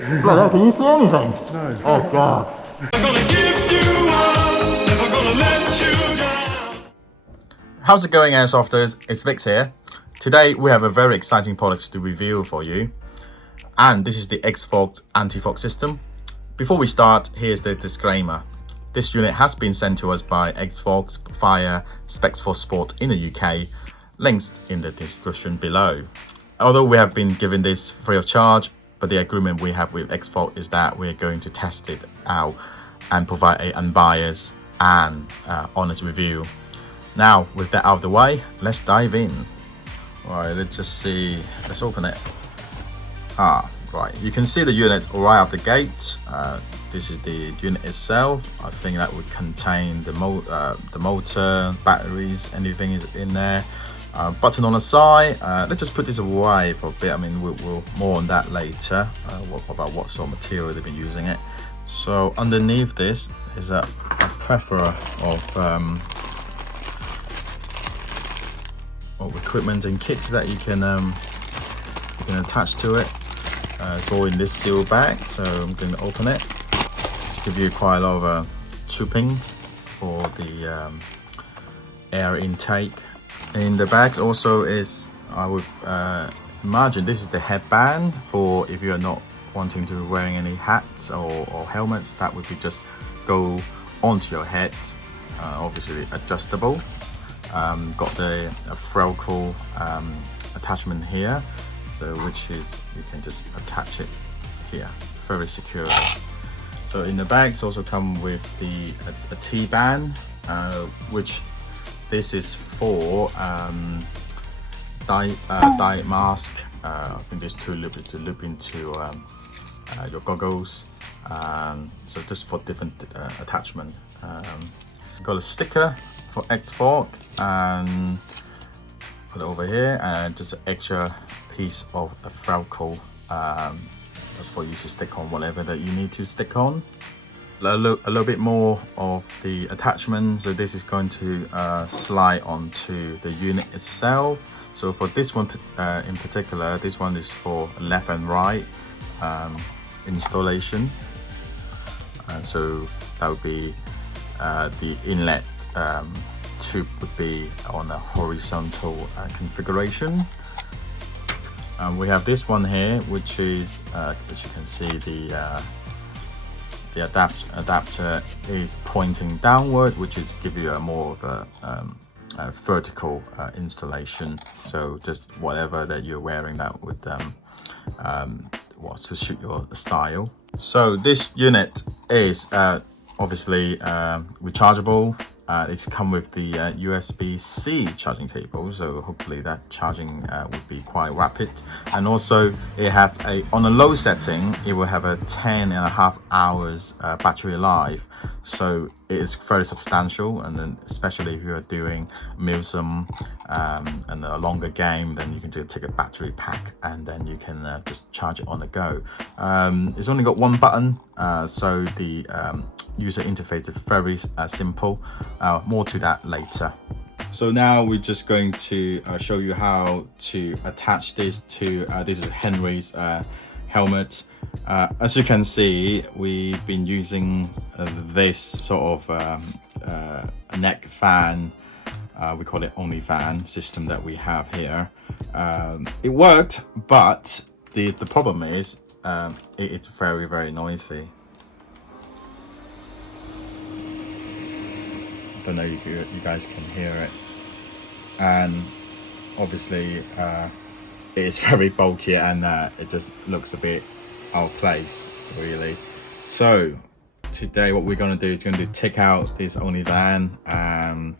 Blood, can you see anything? No. Oh god. How's it going, Airsofters? It's Vix here. Today we have a very exciting product to review for you, and this is the ExFog Anti-fog system. Before we start, here's the disclaimer. This unit has been sent to us by ExFog via Specs for Sport in the UK, links in the description below. Although we have been given this free of charge, but the agreement we have with ExFog is that we're going to test it out and provide an unbiased and honest review. Now, with that out of the way, let's dive in. Alright, let's just see. Let's open it. Right. You can see the unit right out the gate. This is the unit itself. I think that would contain the motor, batteries, anything is in there. Button on the side. Let's just put this away for a bit. I mean, we'll more on that later. About what sort of material they've been using it. So underneath this is a plethora of equipment and kits that you can attach to it. It's all in this seal bag, so I'm going to open it. It's give you quite a lot of tubing for the air intake. In the bag also is, I would imagine this is the headband for if you are not wanting to wearing any hats or helmets. That would be just go onto your head. Obviously adjustable. Got the Velcro attachment here, so which is you can just attach it here, very secure. So in the bags also come with a T-band, which this is for dye mask. I think there's two loops to loop into your goggles. So just for different attachment. Got a sticker for ExFog and put it over here, and just an extra piece of a Velcro just for you to stick on whatever that you need to stick on. A little bit more of the attachment. So this is going to slide onto the unit itself. So for this one in particular, this one is for left and right installation. So that would be the inlet tube would be on a horizontal configuration. We have this one here, which is as you can see, the adapter is pointing downward, which is give you a more of a vertical installation. So just whatever that you're wearing, that would to suit your style. So this unit is obviously rechargeable. It's come with the USB-C charging cable, so hopefully that charging would be quite rapid. And also it have on a low setting, it will have a 10.5 hours battery life. So it is very substantial, and then especially if you're doing MILSIM and a longer game, then you can take a battery pack and then you can just charge it on the go. It's only got one button, so the user interface is very simple. More to that later. So now we're just going to show you how to attach this to this is Henry's helmet. As you can see, we've been using this sort of neck fan. We call it only fan system that we have here. It worked, but the problem is it's very, very noisy. I don't know if you guys can hear it, and obviously it is very bulky, and it just looks a bit out of place, really. So today what we're going to do is going to take out this only van and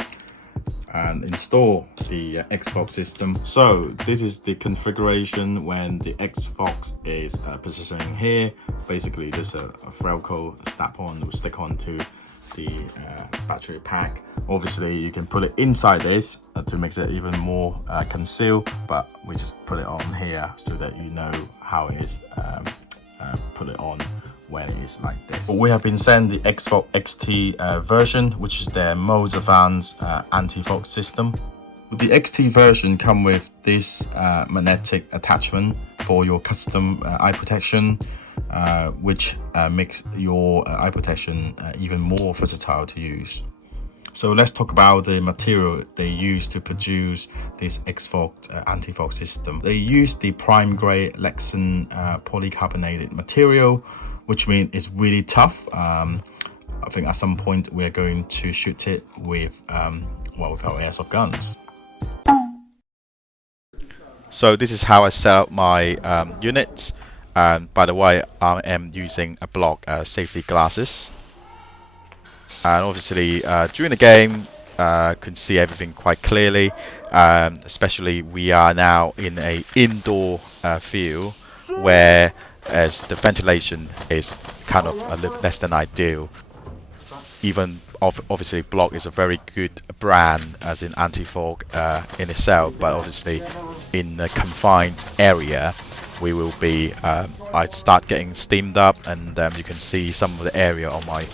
install the ExFog system. So this is the configuration when the ExFog is positioning here. Basically just a Velcro snap on will stick onto the battery pack. Obviously you can put it inside this to make it even more concealed, but we just put it on here so that you know how it is put it on when it is like this. We have been sent the ExFog XT version, which is their most advanced anti-fog system. The XT version come with this magnetic attachment for your custom eye protection. which makes your eye protection even more versatile to use. So let's talk about the material they use to produce this ExFog anti-fog system. They use the prime grade Lexan polycarbonated material, which means it's really tough. I think at some point we're going to shoot it with with our airsoft guns. So this is how I set up my unit. And by the way, I am using a block safety glasses. And obviously during the game, can see everything quite clearly. Especially we are now in a indoor field where as the ventilation is kind of a little less than ideal. Even obviously Block is a very good brand as in anti-fog in itself, but obviously in a confined area we will be I start getting steamed up, and you can see some of the area on my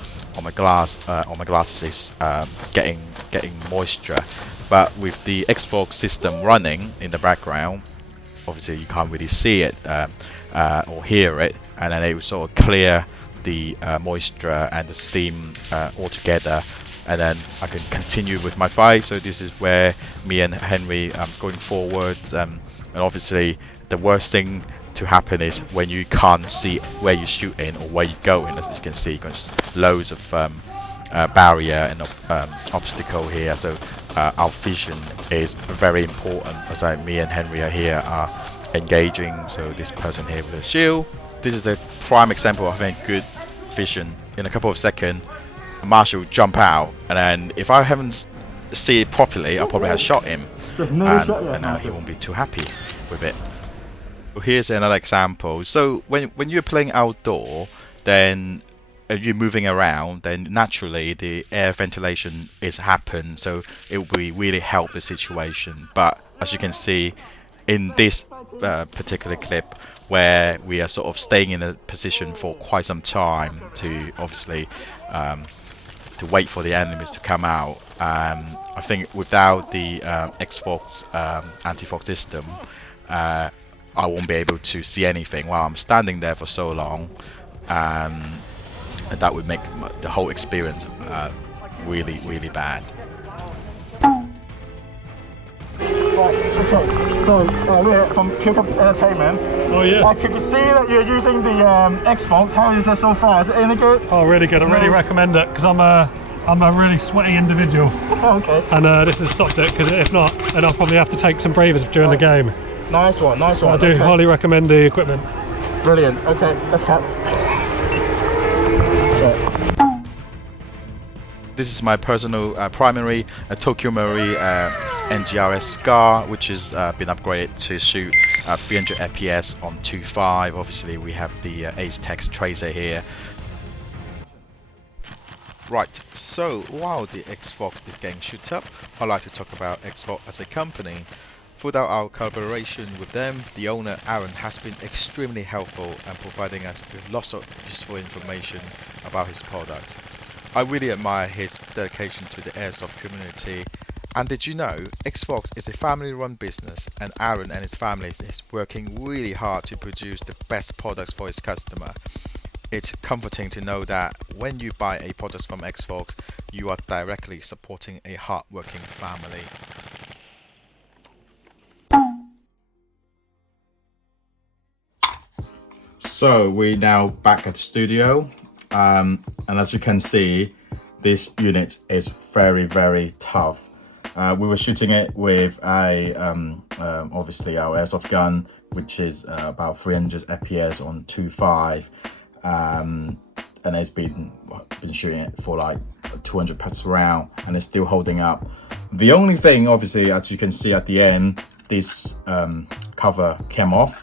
glasses is getting moisture. But with the ExFog system running in the background, obviously you can't really see it or hear it, and then it will sort of clear the moisture and the steam altogether, and then I can continue with my fight. So this is where me and Henry going forward, and obviously the worst thing to happen is when you can't see where you're shooting or where you're going. As you can see, there's loads of barrier and obstacle here, so our vision is very important. As me and Henry are here are engaging. So this person here with a shield, this is the prime example of having good vision. In a couple of seconds, Marshall jump out, and then if I haven't see it properly, I probably have shot him, and he won't be too happy with it. Here's another example. So when you're playing outdoor, then you're moving around, then naturally the air ventilation is happen, so it will be really help the situation. But as you can see in this particular clip, where we are sort of staying in a position for quite some time to obviously to wait for the enemies to come out. I think without the ExFog's anti-fog system, I won't be able to see anything while I'm standing there for so long, and that would make the whole experience really, really bad. Right, okay, so we're from Hilltop Entertainment. Oh yeah. I can see that you're using the ExFog. How is that so far? Is it any good? Oh, really good. I really recommend it, because I'm a really sweaty individual. Okay. And this has stopped it, because if not, then I'll probably have to take some bravers during the game. Nice one, nice one. I do highly recommend the equipment. Brilliant. Okay, let's cap. This is my personal primary Tokyo Marui NGRS Scar, which has been upgraded to shoot 300 FPS on 2.5. Obviously, we have the Ace Tex Tracer here. Right, so while the ExFog is getting shoot up, I'd like to talk about ExFog as a company. Without our collaboration with them, the owner Aaron has been extremely helpful and providing us with lots of useful information about his product. I really admire his dedication to the airsoft community. And did you know, ExFog is a family-run business, and Aaron and his family is working really hard to produce the best products for his customer. It's comforting to know that when you buy a product from ExFog, you are directly supporting a hard-working family. So we're now back at the studio, and as you can see, this unit is very, very tough. We were shooting it with a obviously our airsoft gun, which is about 300 FPS on 2.5, and it's been shooting it for like 200 per round, and it's still holding up. The only thing, obviously, as you can see at the end, this cover came off.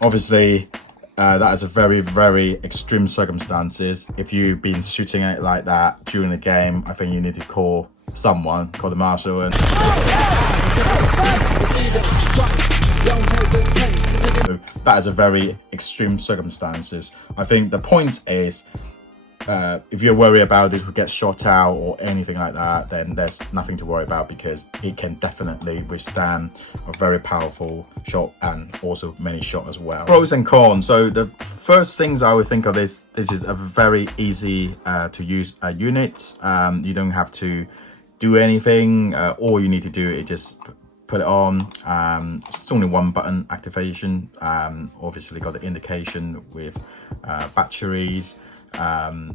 Obviously, that is a very, very extreme circumstances. If you've been shooting it like that during the game, I think you need to call someone, call the marshal. And that is a very extreme circumstances. I think the point is if you're worried about this will get shot out or anything like that, then there's nothing to worry about, because it can definitely withstand a very powerful shot and also many shot as well. Pros and cons. So the first things I would think of is this is a very easy to use unit. You don't have to do anything. All you need to do is just put it on. It's only one button activation. Obviously got the indication with batteries,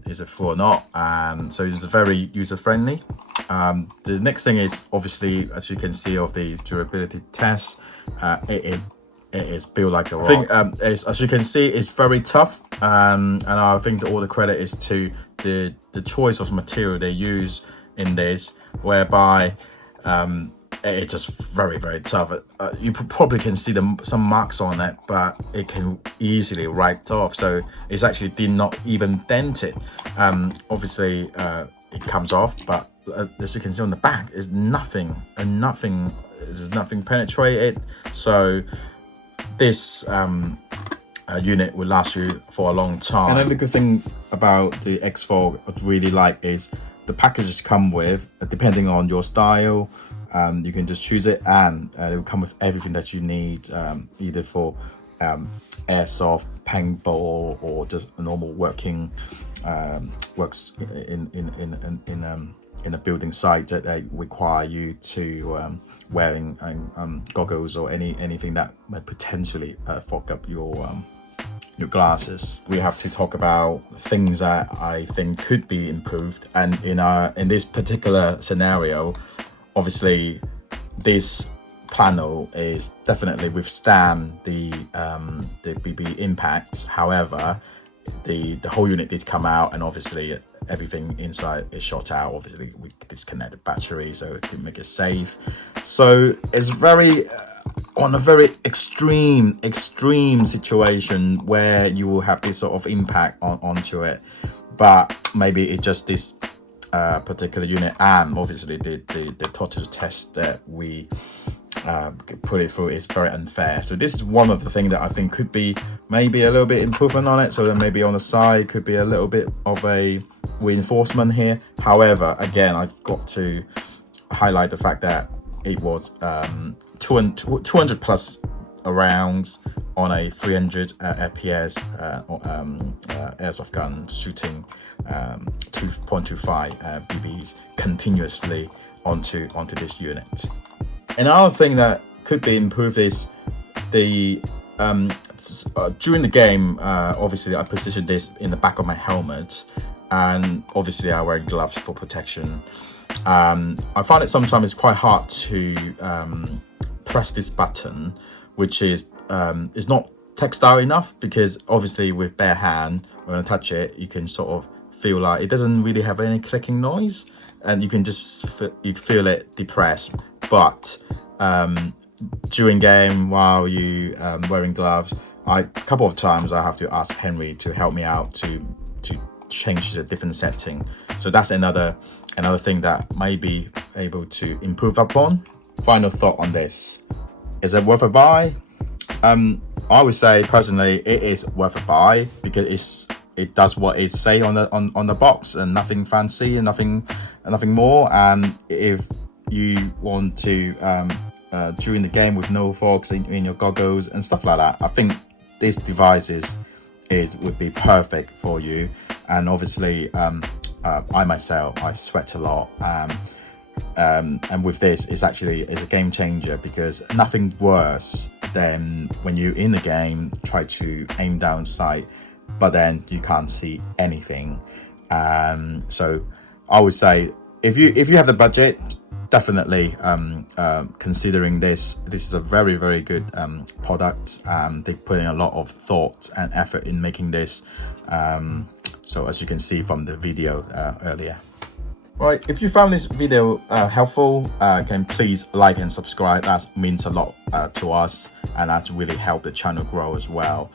is it full or not, so it's very user friendly. The next thing is, obviously, as you can see of the durability test, it is built like a rock. I think as you can see, it's very tough, and I think that all the credit is to the choice of material they use in this, whereby it's just very, very tough. You probably can see some marks on it, but it can easily write off. So it's actually did not even dent it. Obviously, it comes off, but as you can see on the back, is nothing penetrated. So this unit will last you for a long time. And then the good thing about the ExFog I really like is the packages come with, depending on your style, you can just choose it, and it will come with everything that you need, either for airsoft, paintball, or just a normal working works in a building site that require you to wearing goggles or anything that might potentially fog up your glasses. We have to talk about things that I think could be improved, and in this particular scenario, obviously this panel is definitely withstand the BB impacts. However, the whole unit did come out, and obviously everything inside is shot out. Obviously we disconnect the battery so to make it safe. So it's very on a very extreme situation where you will have this sort of impact onto it, but maybe it just this particular unit, and obviously the total test that we put it through is very unfair. So this is one of the things that I think could be maybe a little bit improvement on it. So then maybe on the side could be a little bit of a reinforcement here. However, again, I've got to highlight the fact that it was 200 plus rounds on a 300 FPS airsoft gun, shooting 2.25 BBs continuously onto this unit. Another thing that could be improved is the during the game, obviously I positioned this in the back of my helmet, and obviously I'm wearing gloves for protection. I find it sometimes quite hard to press this button, which is not textile enough, because obviously with bare hand, when I touch it, you can sort of feel like it doesn't really have any clicking noise, and you can just feel it depressed. But during game, while you wearing gloves, a couple of times I have to ask Henry to help me out to change the different setting. So that's another thing that may be able to improve upon. Final thought on this: is it worth a buy? I would say personally it is worth a buy, because it does what it say on the box, and nothing fancy and nothing more. And if you want to during the game with no fogs in your goggles and stuff like that, I think this device would be perfect for you. And obviously I myself, I sweat a lot, and with this it's a game changer, because nothing worse than when you're in the game, try to aim down sight, but then you can't see anything. So I would say if you have the budget, definitely considering this is a very, very good product. They put in a lot of thought and effort in making this, so as you can see from the video earlier. Right, if you found this video helpful, can please like and subscribe. That means a lot to us, and that's really helped the channel grow as well.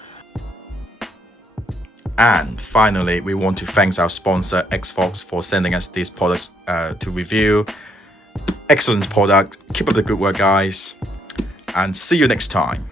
And finally, we want to thank our sponsor ExFog for sending us these products to review. Excellent product. Keep up the good work, guys, and see you next time.